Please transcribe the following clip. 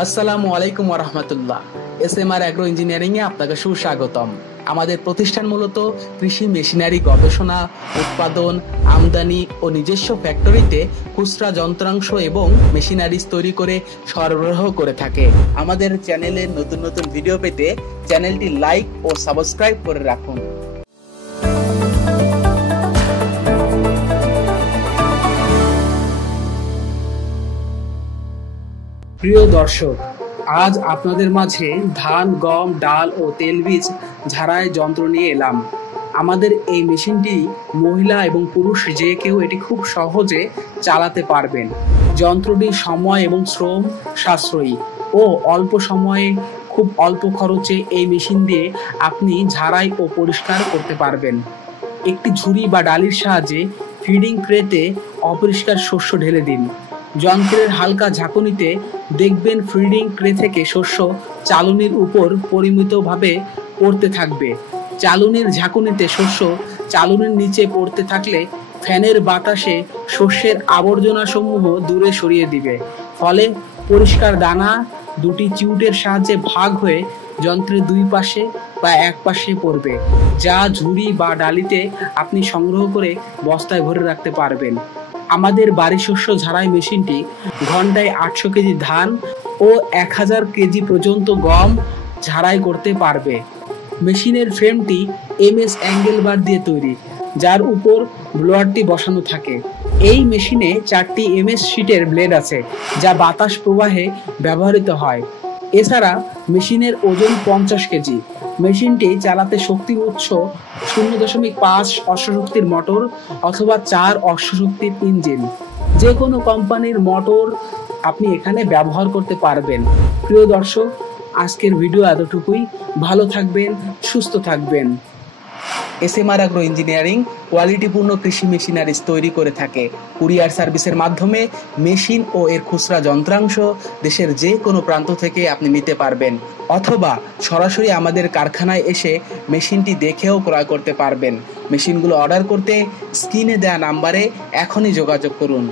আসসালামু আলাইকুম ওয়া রাহমাতুল্লাহ। এসএমআর অ্যাগ্রো ইঞ্জিনিয়ারিং এ আপনাকে সুস্বাগতম। আমাদের প্রতিষ্ঠান মূলত কৃষি মেশিনারি গবেষণা, উৎপাদন, আমদানি ও নিজস্ব ফ্যাক্টরিতে খুচরা যন্ত্রাংশ এবং মেশিনারিজ তৈরি করে সরবরাহ করে থাকে। আমাদের চ্যানেলে নতুন নতুন ভিডিও পেতে চ্যানেলটি লাইক ও সাবস্ক্রাইব করে রাখুন। প্রিয় দর্শক, আজ আপনাদের মাঝে ধান, গম, ডাল ও তেলবীজ ঝাড়াই যন্ত্র নিয়ে এলাম। আমাদের এই মেশিনটি মহিলা এবং পুরুষ যে কেউ এটি খুব সহজে চালাতে পারবেন। যন্ত্রটি সময় এবং শ্রম সাশ্রয়ী ও অল্প সময়ে খুব অল্প খরচে এই মেশিন দিয়ে আপনি ঝাড়াই ও পরিষ্কার করতে পারবেন। একটি ঝুড়ি বা ডালির সাহায্যে ফিডিং ট্রেতে অপরিষ্কার শস্য ঢেলে দিন। যন্ত্রের হালকা ঝাঁকুনিতে দেখবেন ফিডিং ট্রে থেকে শস্য চালনির উপর পরিমিতভাবে পড়তে থাকবে। চালনির ঝাঁকুনিতে শস্য চালনির নিচে পড়তে থাকলে ফ্যানের বাতাসে শস্যের আবর্জনা সমূহ দূরে সরিয়ে দিবে। ফলে পরিষ্কার দানা দুটি চিউটের সাহায্যে ভাগ হয়ে যন্ত্রের দুই পাশে বা এক পাশে পড়বে, যা ঝুড়ি বা ডালিতে আপনি সংগ্রহ করে বস্তায় ভরে রাখতে পারবেন। আমাদের বাড়ি শস্য ঝাড়াই মেশিনটি ঘন্টায় 800 কেজি ধান ও 1000 কেজি পর্যন্ত গম ঝাড়াই করতে পারবে। মেশিনের ফ্রেমটি MS অ্যাঙ্গেল বার দিয়ে তৈরি, যার উপর ব্লোয়ারটি বসানো থাকে। এই মেশিনে 4টি MS শীটের ব্লেড আছে, যা বাতাস প্রবাহে ব্যবহৃত হয়। এছাড়া মেশিনের ওজন 50 কেজি। মেশিনটি চালাতে শক্তির উৎস 0.5 অশ্বশক্তির মোটর অথবা 4 অশ্বশক্তির ইঞ্জিন। যে কোনো কোম্পানির মোটর আপনি এখানে ব্যবহার করতে পারবেন। প্রিয় দর্শক, আজকের ভিডিও এতটুকুই। ভালো থাকবেন, সুস্থ থাকবেন। এসএমআর অ্যাগ্রো ইঞ্জিনিয়ারিং কোয়ালিটিপূর্ণ কৃষি মেশিনারিজ তৈরি করে থাকে। কুরিয়ার সার্ভিসের মাধ্যমে মেশিন ও এর খুচরা যন্ত্রাংশ দেশের যে কোনো প্রান্ত থেকে আপনি নিতে পারবেন, অথবা সরাসরি আমাদের কারখানায় এসে মেশিনটি দেখেও ক্রয় করতে পারবেন। মেশিনগুলো অর্ডার করতে স্ক্রিনে দেওয়া নাম্বারে এখনই যোগাযোগ করুন।